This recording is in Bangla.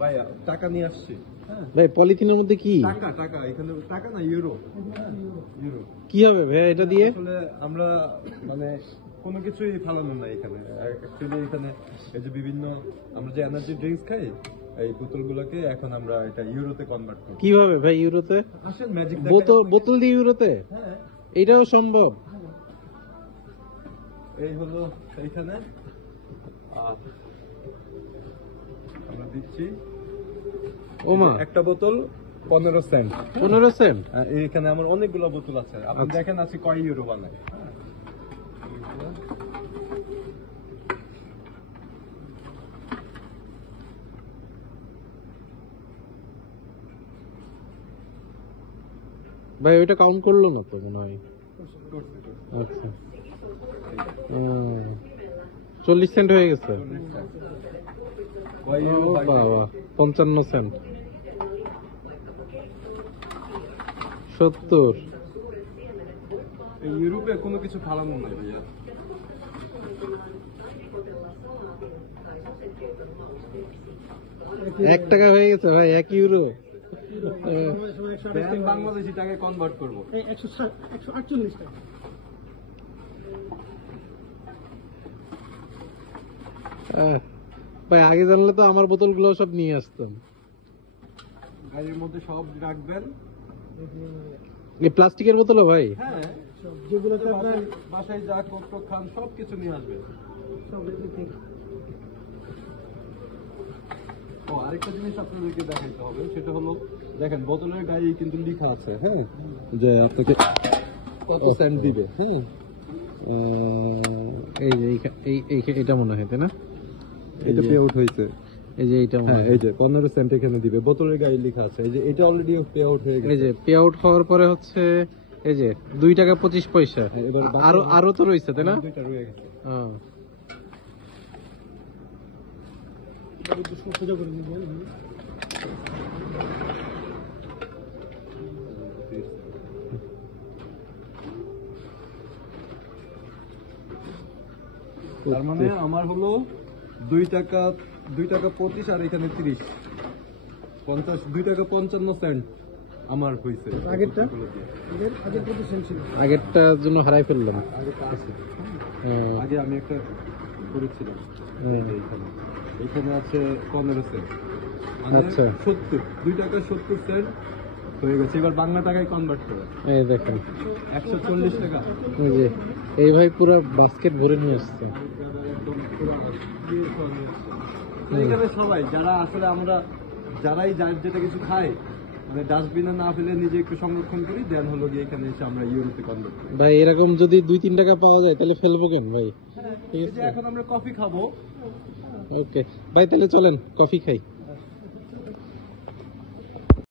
ভাই টাকা নিয়ে আসছি। ভাই পলিথিনের মধ্যে কি? টাকা টাকা এখানে টাকা না, ইউরো। ইউরো কি হবে ভাই এটা দিয়ে? আসলে আমরা মানে কোনো কিছুই ফালানো না এখানে। অ্যাকচুয়ালি এখানে এই যে বিভিন্ন আমরা যে এনার্জি ড্রিঙ্কস খাই, এই বোতলগুলোকে এখন আমরা এটা ইউরোতে কনভার্ট করি। কিভাবে ভাই ইউরোতে? আসেন ম্যাজিক বোতল দিয়ে ইউরোতে? হ্যাঁ, এটাও সম্ভব? এই হলো এইখানে আমরা দিচ্ছি। ওমা, একটা বোতল 15 সেন্ট। 15 সেন্ট? এখানে আমার অনেকগুলো বোতল আছে, আপনি দেখেন আছে কয় ইউরো বানায়। ভাই ওইটা কাউন্ট করলো না তো মনে হয়। আচ্ছা, 40 সেন্ট হয়ে গেছে। বাবা, 55 সেন্ট, 70। ইউরোপে কোনো কিছু ফালানো নাই ভাইয়া। 1 টাকা হয়ে গেছে ভাই, 1 ইউরো। বাংলাদেশি টাকায় কনভার্ট করবো। 148 টাকা। ভাই আগে জানলে তো আমার বোতলগুলো সব নিয়ে আসতাম। গাড়ির মধ্যে সব রাখবেন। এই প্লাস্টিকের বোতলও ভাই? হ্যাঁ, যেগুলোতে বাসায় যা কষ্ট খান সবকিছু নিয়ে আসবেন। ও আরেকটা জিনিস আপনাদেরকে দেখাইতে হবে, সেটা হলো দেখেন বোতলের গায়ে কিন্তু লেখা আছে, হ্যাঁ, যে আপনাকে কত সেন্ট দিবে। হ্যাঁ, এই যে এটা মনে হয় তাই না? এটা পে আউট হয়েছে। এই যে এইটা, হ্যাঁ, এই যে 15 সেন্ট এখানে দিবে, বোতলের গায়ে লেখা আছে। এই যে এটা অলরেডি পে আউট হয়ে গেছে। এই যে পে আউট হওয়ার পরে হচ্ছে এই যে 2 টাকা 25 পয়সা। এবার আরো তো রয়েছে তাই না? দুইটা রয়ে গেছে। হ্যাঁ। সোজা করে নিবেন। তার মানে আমার হলো 2 টাকা 25 আর এখানে 30, 50, 2 টাকা 55 সেন্ট আমার হয়েছে। আগেরটা আগের কত সেন্ট ছিল? আগেরটার জন্য হারাই ফেললাম। আগে আমি একটা করেছিলাম। এখানে আছে 15 সেন্ট। আচ্ছা, 70, 2 টাকা 70 সেন্ট হয়ে গেছে। এবার বাংলা টাকায় কনভার্ট করে এই দেখেন 140 টাকা। এই যে এই ভাই পুরো বাস্কেট ভরে নিয়ে আসছে। এখানে সবাই যারা আসলে আমরা যারাই যার যেটা কিছু খাই, মানে ডাস্টবিনে না ফেলে নিজে একটু সংরক্ষণ করি, দেন হলো গিয়ে এখানে এসে আমরা ইউরোতে কনভার্ট করি। ভাই এরকম যদি 2-3 টাকা পাওয়া যায় তাহলে ফেলবো কেন ভাই? ঠিক এই যে আছে, এখন আমরা কফি খাবো। ওকে ভাই, তাহলে চলেন কফি খাই।